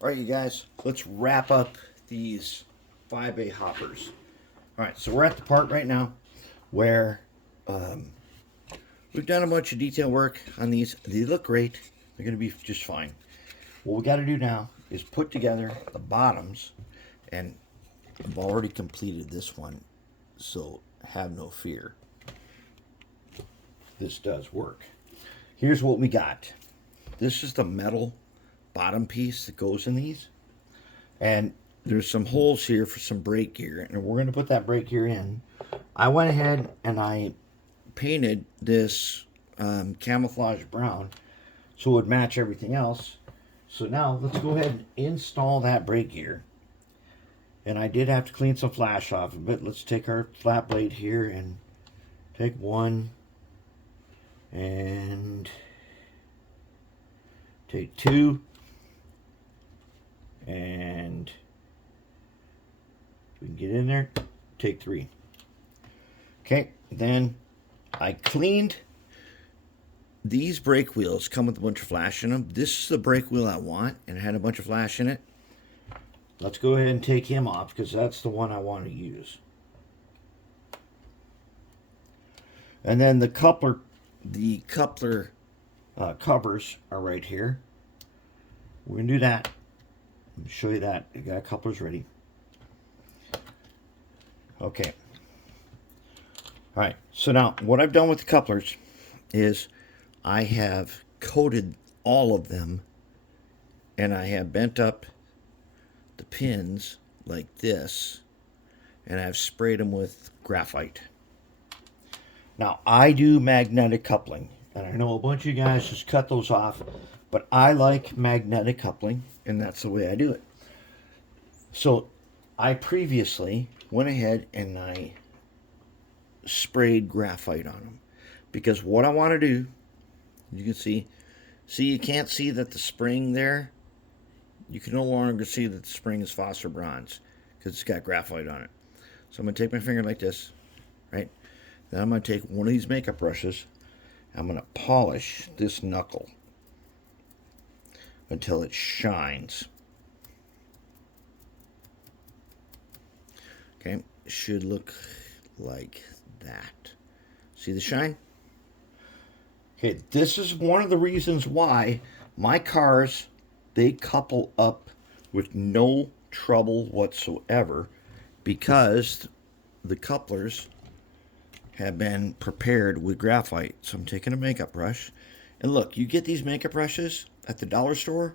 All right, you guys, let's wrap up these 5A hoppers. All right, so we're at the part right now where um, we've done a bunch of detail work on these. They look great. They're going to be just fine. What we got to do now is put together the bottoms, and I've already completed this one, so have no fear. This does work. Here's what we got. This is the metal bottom piece that goes in these. And there's some holes here for some brake gear. And we're going to put that brake gear in. I went ahead and I painted this camouflage brown so it would match everything else. So now let's go ahead and install that brake gear. And I did have to clean some flash off of it. Let's take our flat blade here and take one and take two, and we can get in there, take three. Okay, then I cleaned these brake wheels. Come with a bunch of flash in them. This is the brake wheel I want, and it had a bunch of flash in it. Let's go ahead and take him off because that's the one I want to use. And then the coupler covers are right here. We're going to do that. Let me show you that. I got couplers ready. Okay. All right. So now what I've done with the couplers is I have coated all of them, and I have bent up the pins like this, and I've sprayed them with graphite. Now, I do magnetic coupling, and I know a bunch of you guys just cut those off, but I like magnetic coupling, and that's the way I do it. So, I previously went ahead and I sprayed graphite on them, because what I want to do, you can see, you can't see that the spring there, you can no longer see that the spring is phosphor bronze, because it's got graphite on it. So I'm going to take my finger like this, right? Then I'm going to take one of these makeup brushes. I'm going to polish this knuckle until it shines. Okay, it should look like that. See the shine? Okay, this is one of the reasons why my cars, they couple up with no trouble whatsoever, because the couplers have been prepared with graphite. So I'm taking a makeup brush, and look, you get these makeup brushes at the dollar store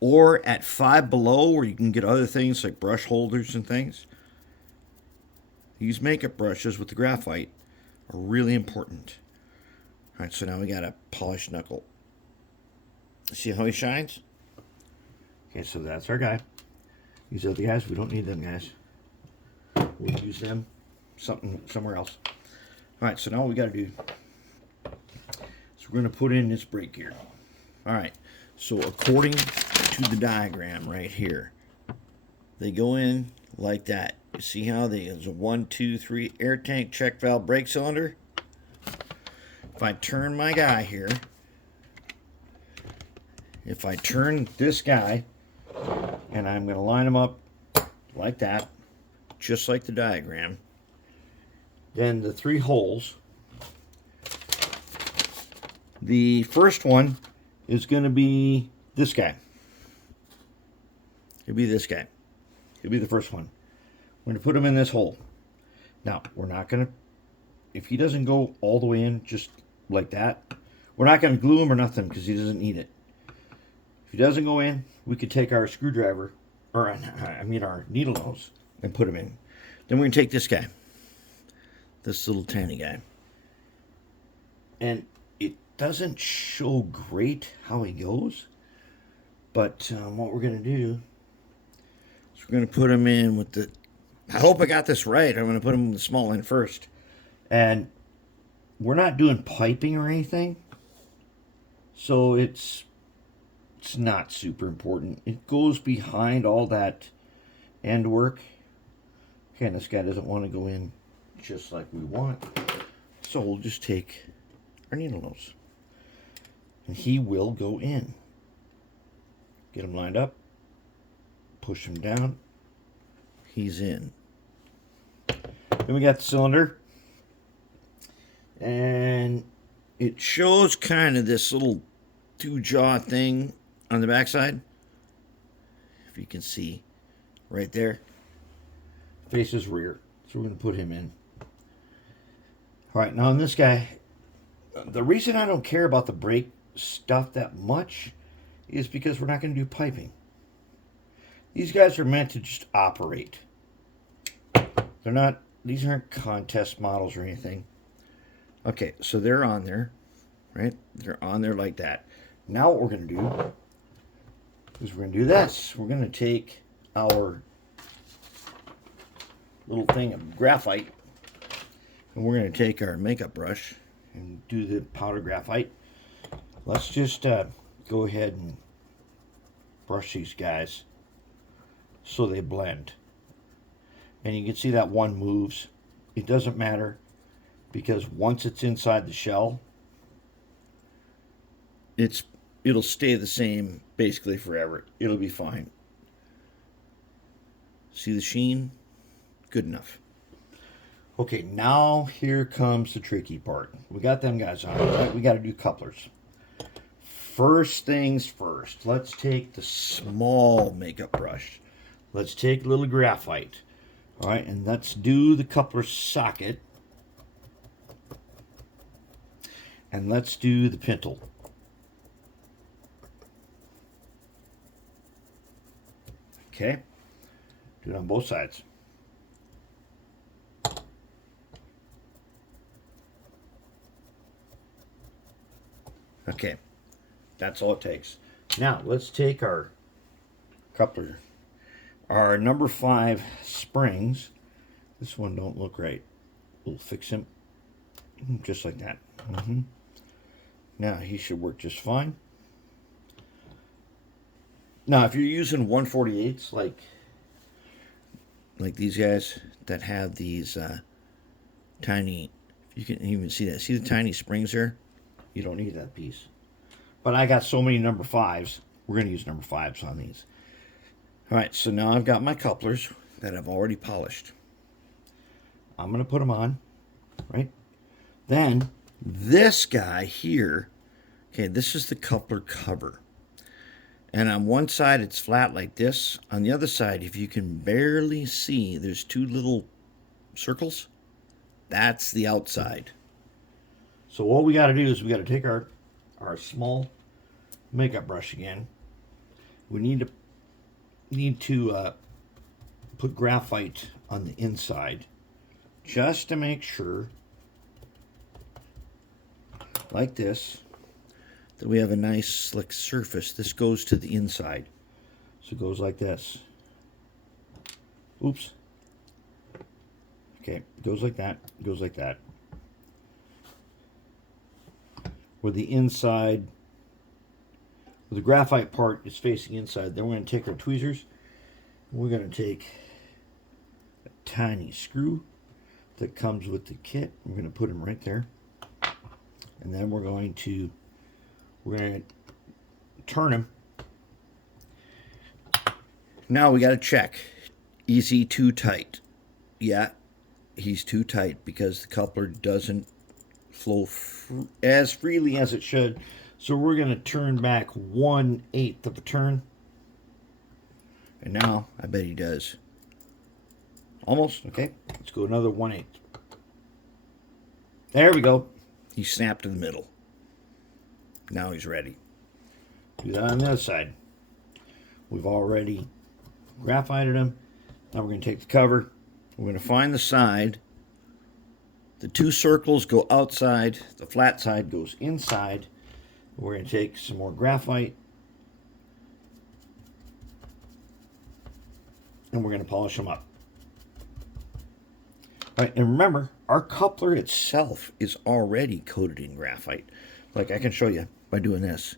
or at Five Below, where you can get other things like brush holders and things. These makeup brushes with the graphite are really important. All right, so now we got a polished knuckle. See how he shines? Okay, so that's our guy. These other guys, we don't need them guys. We'll use them somewhere else. All right, so now what we got to do is we're going to put in this brake gear. All right, so according to the diagram right here, they go in like that. You see how there's a 1, 2, 3 air tank, check valve, brake cylinder. If I turn my guy here, if I turn this guy, and I'm going to line them up like that, just like the diagram, then the three holes, the first one is going to be this guy. It'll be this guy. It'll be the first one. We're going to put him in this hole. Now, we're not going to, if he doesn't go all the way in just like that, we're not going to glue him or nothing because he doesn't need it. If he doesn't go in, we could take our screwdriver, or our needle nose, and put him in. Then we're going to take this guy, this little tiny guy, and it doesn't show great how he goes, but what we're going to do is we're going to put him in with the, I hope I got this right, I'm going to put him in the small end first, and we're not doing piping or anything, so it's not super important. It goes behind all that end work. Okay, and this guy doesn't want to go in just like we want, so we'll just take our needle nose, and he will go in. Get him lined up. push him down. He's in. Then we got the cylinder. And it shows kind of this little two-jaw thing on the backside. If you can see right there. Faces rear. So we're going to put him in. All right, now on this guy, the reason I don't care about the brake stuff that much is because we're not going to do piping. These guys are meant to just operate. They're not, these aren't contest models or anything. Okay, so they're on there, right? They're on there like that. Now what we're going to do is we're going to do this. We're going to take our little thing of graphite, and we're going to take our makeup brush and do the powder graphite. Let's just go ahead and brush these guys so they blend. And you can see that one moves. It doesn't matter, because once it's inside the shell, it'll stay the same basically forever. It'll be fine. See the sheen? Good enough. Okay, now here comes the tricky part. We got them guys on, right? We got to do couplers. First things first, let's take the small makeup brush. Let's take a little graphite. All right, and let's do the coupler socket. And let's do the pintle. Okay, do it on both sides. Okay, that's all it takes. Now, let's take our coupler, our number 5 springs. This one don't look right. We'll fix him just like that. Now, he should work just fine. Now, if you're using 1/48s, like these guys that have these tiny, you can even see that. See the tiny springs there? You don't need that piece. But I got so many number 5s, we're going to use number 5s on these. All right, so now I've got my couplers that I've already polished. I'm going to put them on, right? Then, this guy here, okay, this is the coupler cover. And on one side, it's flat like this. On the other side, if you can barely see, there's 2 little circles. That's the outside. So what we got to do is we got to take our small makeup brush again. We need to put graphite on the inside just to make sure, like this, that we have a nice slick surface. This goes to the inside. So it goes like this. Oops. Okay, it goes like that, it goes like that. Where the inside, where the graphite part is facing inside, then we're going to take our tweezers. We're going to take a tiny screw that comes with the kit. We're going to put them right there. And then we're going to turn him. Now we got to check. Is he too tight? Yeah, he's too tight because the coupler doesn't flow as freely as it should. So we're going to turn back 1/8 of a turn. And now I bet he does. Almost. Okay, let's go another 1/8. There we go. He snapped in the middle. Now he's ready. Do that on the other side. We've already graphited him. Now we're going to take the cover. We're going to find the side. The 2 circles go outside. The flat side goes inside. We're going to take some more graphite. And we're going to polish them up. All right, and remember, our coupler itself is already coated in graphite. Like I can show you by doing this.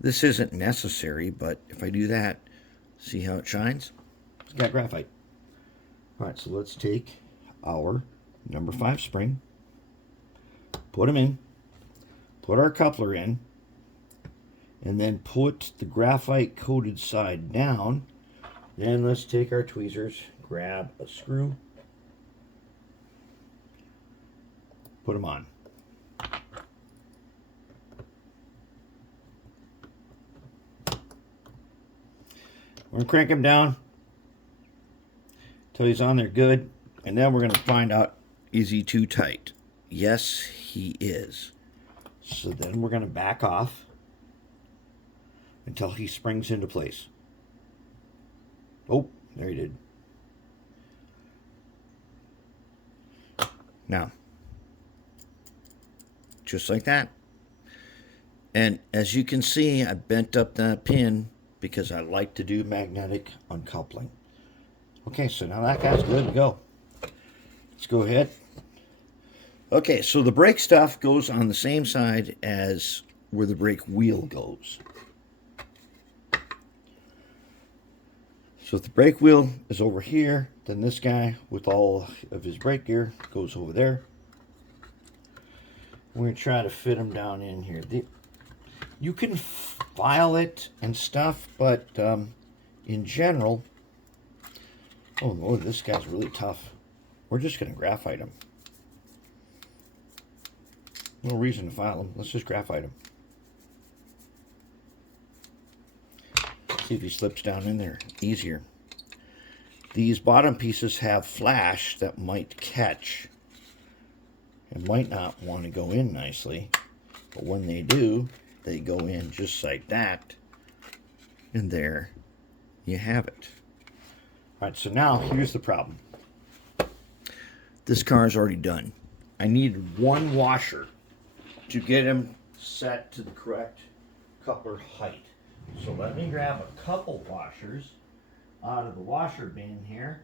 This isn't necessary, but if I do that, see how it shines? It's got graphite. All right, so let's take our number 5 spring, put them in, put our coupler in, and then put the graphite coated side down Then let's take our tweezers, grab a screw, put them on. We're going to crank him down until he's on there good. And then we're going to find out, is he too tight? Yes, he is. So then we're going to back off until he springs into place. Oh, there he did. Now, just like that. And as you can see, I bent up that pin because I like to do magnetic uncoupling. Okay, so now that guy's good to go. Let's go ahead. Okay, so the brake stuff goes on the same side as where the brake wheel goes. So if the brake wheel is over here, then this guy with all of his brake gear goes over there. We're going to try to fit him down in here. You can file it and stuff, but in general, oh Lord, this guy's really tough. We're just going to graphite him. No reason to file him. Let's just graphite him. See if he slips down in there easier. These bottom pieces have flash that might catch and might not want to go in nicely, but when they do, they go in just like that, and there you have it. All right, so now here's the problem. This car is already done. I need one washer to get him set to the correct coupler height. So let me grab a couple washers out of the washer bin here.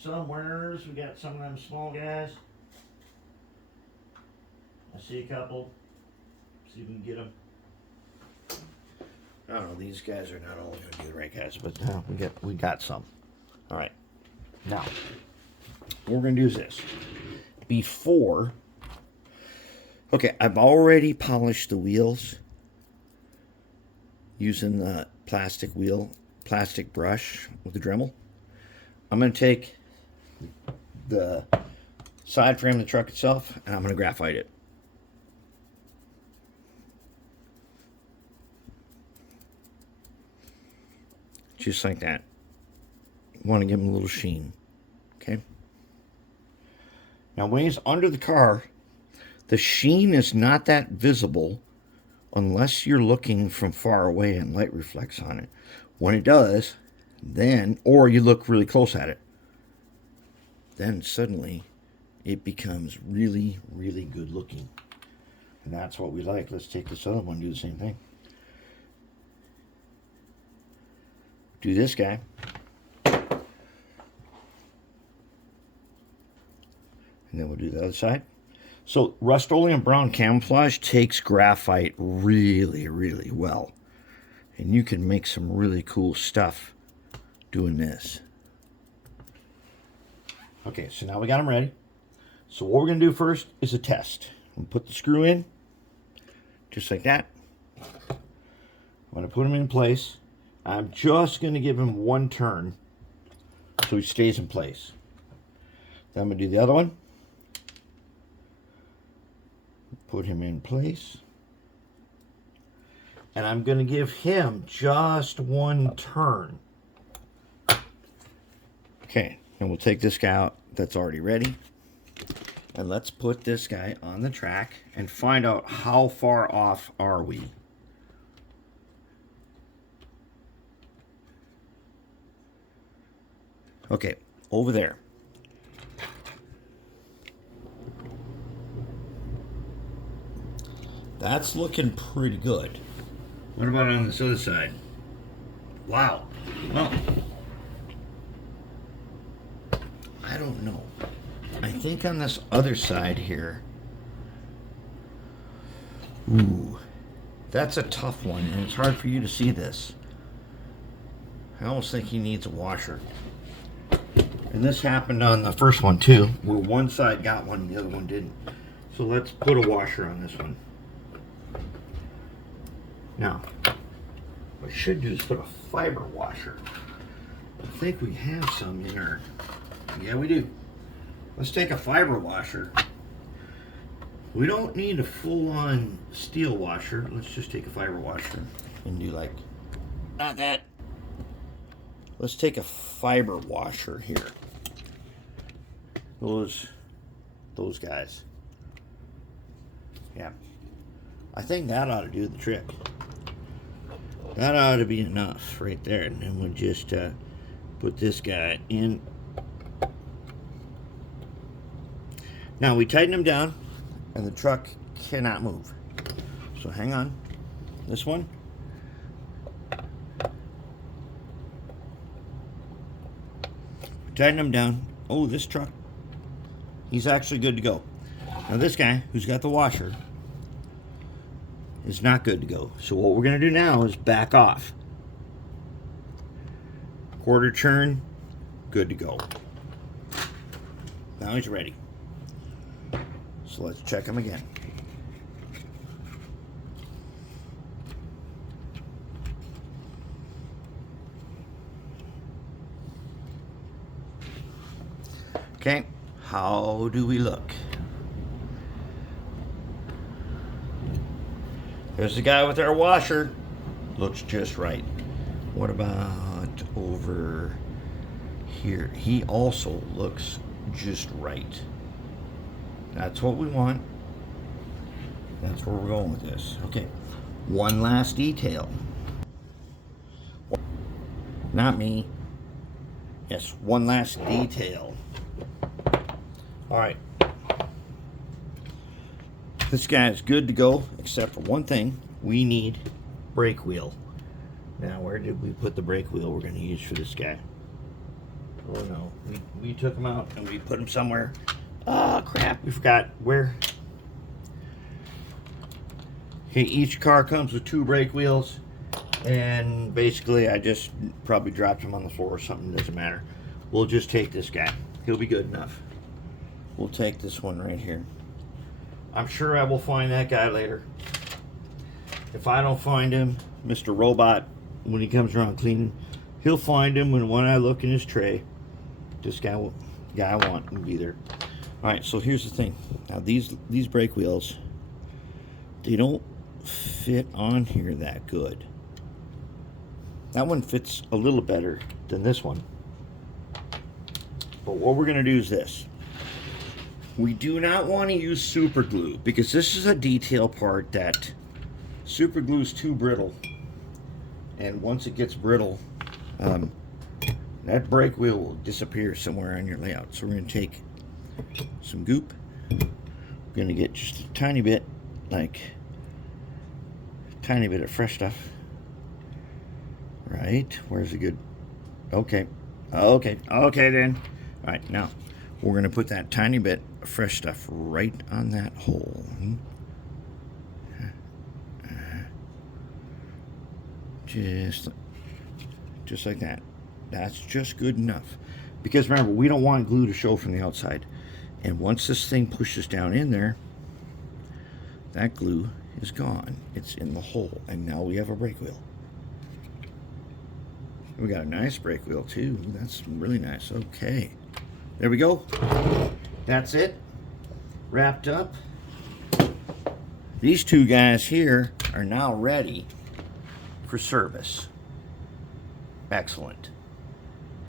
Somewheres we got some of them small guys. I see a couple. See if we can get them. I don't know, these guys are not only going to be the right guys, but we got some. All right. Now, what we're going to do is this. Before, okay, I've already polished the wheels using the plastic brush with the Dremel. I'm going to take the side frame of the truck itself and I'm going to graphite it. Just like that. Want to give him a little sheen. Okay. Now when he's under the car, the sheen is not that visible unless you're looking from far away and light reflects on it. When it does, then, or you look really close at it, then suddenly it becomes really, really good looking. And that's what we like. Let's take this other one and do the same thing. Do this guy. And then we'll do the other side. So Rust-Oleum Brown Camouflage takes graphite really, really well. And you can make some really cool stuff doing this. Okay, so now we got them ready. So what we're going to do first is a test. We'll put the screw in, just like that. I'm going to put him in place. I'm just going to give him one turn so he stays in place. Then I'm going to do the other one. Put him in place. And I'm going to give him just one turn. Okay, and we'll take this guy out that's already ready. And let's put this guy on the track and find out how far off are we. Okay, over there. That's looking pretty good. What about on this other side? Wow. Well, I don't know. I think on this other side here, ooh, that's a tough one, and it's hard for you to see this. I almost think he needs a washer. And this happened on the first one too, where one side got one and the other one didn't. So let's put a washer on this one. Now, what I should do is put a fiber washer I think we have some in our, yeah we do. Let's take a fiber washer. We don't need a full-on steel washer. Let's just take a fiber washer and do like, not that. Let's take a fiber washer here. Those guys. Yeah. I think that ought to do the trick. That ought to be enough right there. And then we'll just put this guy in. Now we tighten him down and the truck cannot move. So hang on. This one. Tighten him down. Oh, this truck. He's actually good to go. Now this guy, who's got the washer, is not good to go. So what we're going to do now is back off. Quarter turn, good to go. Now he's ready. So let's check him again. Okay, how do we look? There's the guy with our washer. Looks just right. What about over here? He also looks just right. That's what we want. That's where we're going with this. Okay, one last detail. Not me. Yes, one last detail. All right. This guy is good to go, except for one thing. We need brake wheel. Now, where did we put the brake wheel we're going to use for this guy? Oh no, we took him out and we put him somewhere. Oh crap, we forgot where. Okay, each car comes with 2 brake wheels, and basically I just probably dropped him on the floor or something, doesn't matter. We'll just take this guy. He'll be good enough. We'll take this one right here. I'm sure I will find that guy later. If I don't find him, Mr. Robot, when he comes around cleaning, he'll find him, and when I look in his tray, this guy I want will be there. Alright, so here's the thing. Now these brake wheels, they don't fit on here that good. That one fits a little better than this one. But what we're going to do is this. We do not want to use super glue, because this is a detail part that super glue is too brittle. And once it gets brittle, that brake wheel will disappear somewhere on your layout. So we're going to take some goop. We're going to get just a tiny bit, like a tiny bit of fresh stuff. Right, where's the good? Okay then. All right, now we're going to put that tiny bit of fresh stuff right on that hole. Just like that. That's just good enough. Because remember, we don't want glue to show from the outside. And once this thing pushes down in there, that glue is gone. It's in the hole. And now we have a brake wheel. We got a nice brake wheel too. That's really nice. Okay. There we go. That's it. Wrapped up. These 2 guys here are now ready for service. Excellent.